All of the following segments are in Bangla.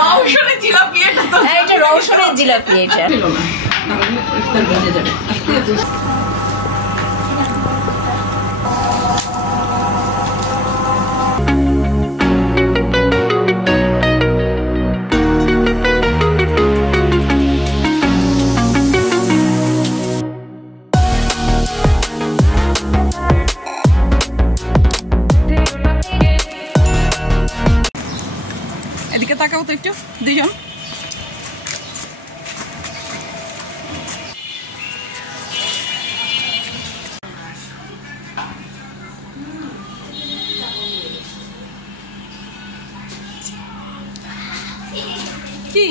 রওশনের জিলাপি এটা তো। হ্যাঁ এটা রওশনের জিলাপি এটা। ইফতার বেজে যাবে। এদিকে তাকাও তো একটু দুজন। কি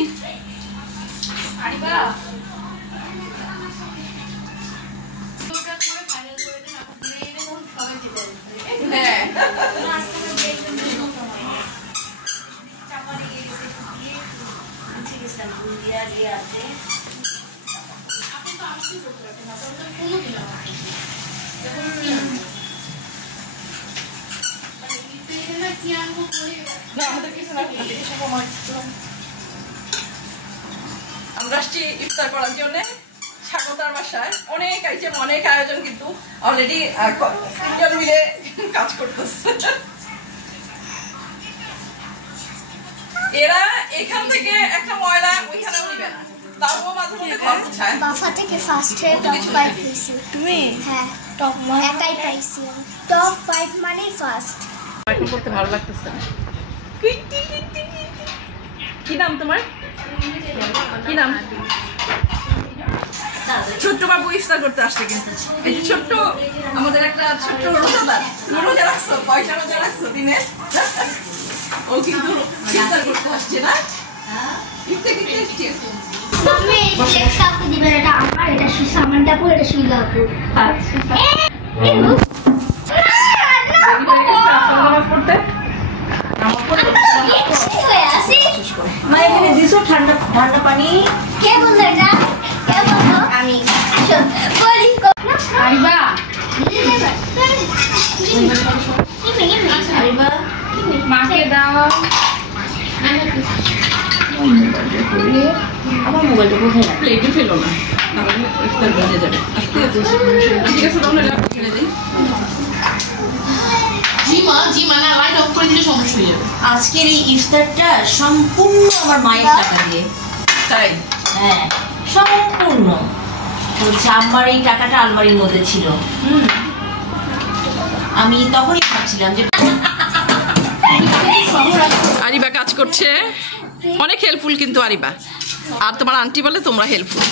আমরা আসছি ইফতার করার জন্য স্বাগতার বাসায়। অনেক আইটেম, অনেক আয়োজন, কিন্তু অলরেডি তিনজন মিলে কাজ করতেছে। এরা এখান থেকে একটা ময়লা ওইখানেও নিবে না, তাও মাঝে মধ্যে ঘর গোছায়। বাফা থেকে ফার্স্ট হয়ে টপ 5 পেয়েছি তুমি? হ্যাঁ টপ 1 একাই পাইছি। টপ 5 মানে ফার্স্ট। এখন করতে ভালো লাগতেছে। কি নাম তোমার? কি নাম? ছোট্ট বাবু ইফতার করতে আসছে কিন্তু। এই যে ছোট্ট আমাদের একটা ছোট্ট রোজাদার। তুমি রোজা রাখছো? কয়টা রোজা রাখছো দিনে? ও কিন্তু ইফতার করতে আসছে না? ইফতার করতে আসছে। মাম্মি এই প্লেট কাপড় দিবেন, এটা আমার, এটা সামানটা পরে এটা শুইলা আপু। আচ্ছা ঠান্ডা ঠান্ডা পানি। কে বললো এটা? কে বললো? আমি বলি আরিবা আরিবা মাকে দাও। আমার মোবাইলটা কোথায়? প্লেটে ফেলো না, তাহলে ইফতার বেজে যাবে। ঠিক আছে, তাহলে রেখে দিই। আজকের এই ইফতারটা সম্পূর্ণ আমার মায়ের টাকা দিয়ে। তাই? হ্যাঁ সম্পূর্ণ হচ্ছে। আমার এই টাকাটা আলমারির মধ্যে ছিল। আমি তখনই ভাবছিলাম যে আরিবা কাজ করছে, অনেক হেল্পফুল কিন্তু আরিবা। আর তোমার আন্টি বলে তোমরা হেল্পফুল।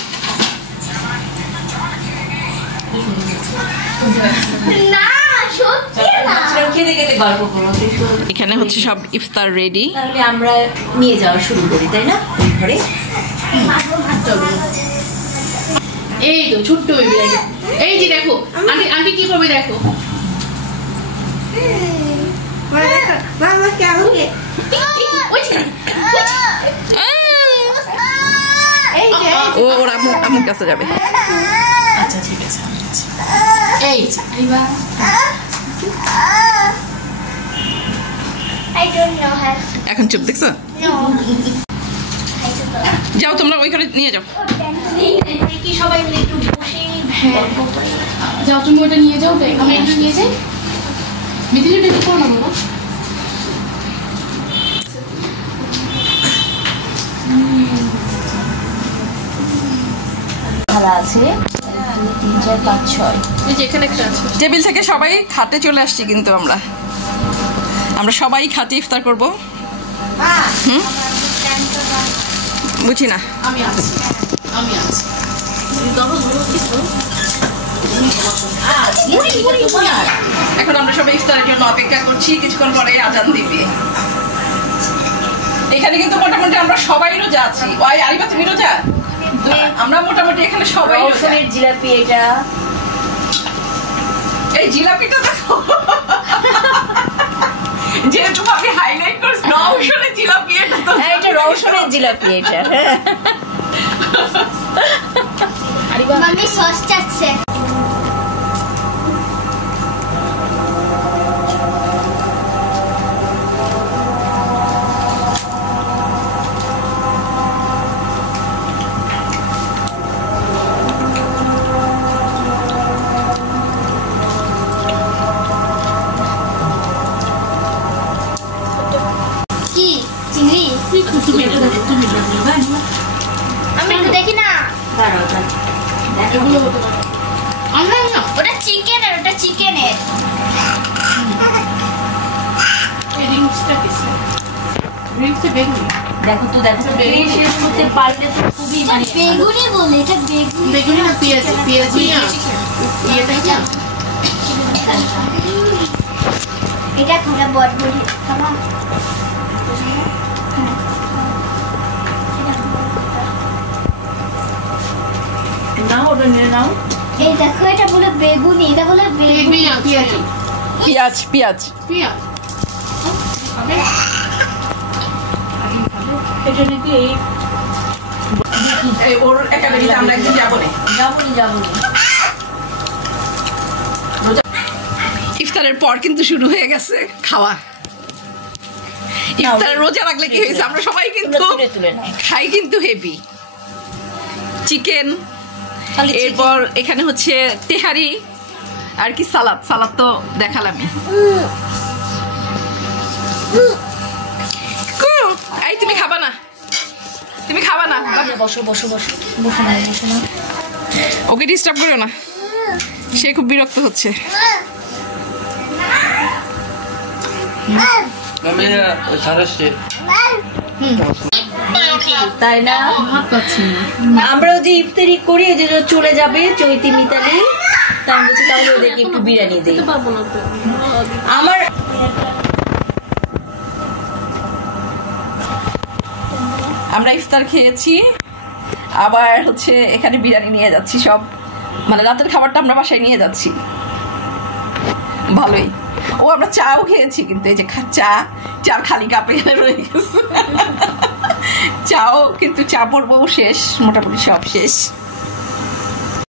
না সত্যি না, খেতে খেতে গল্প করবো। এখানে হচ্ছে সব ইফতার রেডি। তাহলে আমরা নিয়ে যাওয়া শুরু করি, তাই না? ওই ঘরে এই তো ছোট্ট বেবি দেখো। এই যে দেখো আন্টি, আন্টি কি করবে দেখো। ও ওর আমার কাছে যাবে। আচ্ছা ঠিক আছে। এই আরিবা I don't know how. এখন চুপ দেখছো? No. যাও তোমরা ওইখানে নিয়ে যাও। কি সবাই মিলে একটু বসে গল্প করি। যাও তুমি ওটা নিয়ে যাও, তাই আমরা একটু নিয়ে যাই। মিথিলিটা একটু করো না বাবা। ভালো আছে। 2 3 4 5 6 এই যে এখানে একটা আছে। টেবিল থেকে সবাই খাটে চলে আসছি কিন্তু আমরা সবাই খাটে ইফতার করব। বুঝি না। আমি আছি। এখন আমরা সবাই ইফতারের জন্য অপেক্ষা করছি, কিছুক্ষণ পরে আজান দিবে। এখানে কিন্তু মোটামুটি আমরা সবাই রোজা আছি। ওই আরিবা তুমি রোজা? আমরা মোটামুটি এখানে সবাই রোজা। জিলাপি এটা। এই জিলাপিটা দেখো, যেহেতু আমি হাইলাইট করছি রওশনের জিলাপি এটা তো। হ্যাঁ এটা রওশনের জিলাপি এটা। মাম্মি সস চাচ্ছে। তুমি এটা দেখো, তুমি আমি একটু দেখি না। এগুলো হতে পারে। আমরা না ওটা চিকেনের, ওটা চিকেনের। এই রিংসটা কিসে? রিংসে বেগুনি। দেখো তো শেষ করতে পারলে তো খুবই মানে বেগুনি বলে, এটা বেগুনি। বেগুনি না পেঁয়াজি? পেঁয়াজি না ইয়েটা কি? এটা খাওয়া বটবটি খাওয়া। নাও ওটা নিয়ে নাও। এই দেখো, এটা বলে বেগুনি, এটা বলে বেগুনি বেগুনি। না পেঁয়াজি। পেঁয়াজ পেঁয়াজ পেঁয়াজ। এটা নাকি এই এই ওর একাডেমিতে আমরা একদিন যাবো না। যাবনি ইফতারের পর কিন্তু শুরু হয়ে গেছে খাওয়া। ইফতার রোজা রাখলে কি হয়েছে, আমরা সবাই কিন্তু তুলে নাও। খাই কিন্তু হেভি চিকেন। এরপর এখানে হচ্ছে তেহারি আর কি সালাদ। সালাদ তো দেখালামই। এই তুমি খাবা না? তুমি খাবা না? বসো না। ওকে ডিস্টার্ব করো না, সে খুব বিরক্ত হচ্ছে। তাই না? ভাত পাচ্ছি না। আমরাও যে ইফতারি করি এই জন্য চলে যাবে চৈতি মিতালি, তাই আমি বলছি তাহলে ওদেরকে একটু বিরিয়ানি দিই। পারবো না তো। আমার আমরা ইফতার খেয়েছি, আবার হচ্ছে এখানে বিরিয়ানি নিয়ে যাচ্ছি। সব মানে রাতের খাবারটা আমরা বাসায় নিয়ে যাচ্ছি। ভালোই। ও আমরা চাও খেয়েছি, কিন্তু এই যে চার খালি কাপে রয়ে গেছে চাও, কিন্তু চা পড়বো শেষ, মোটামুটি সব শেষ।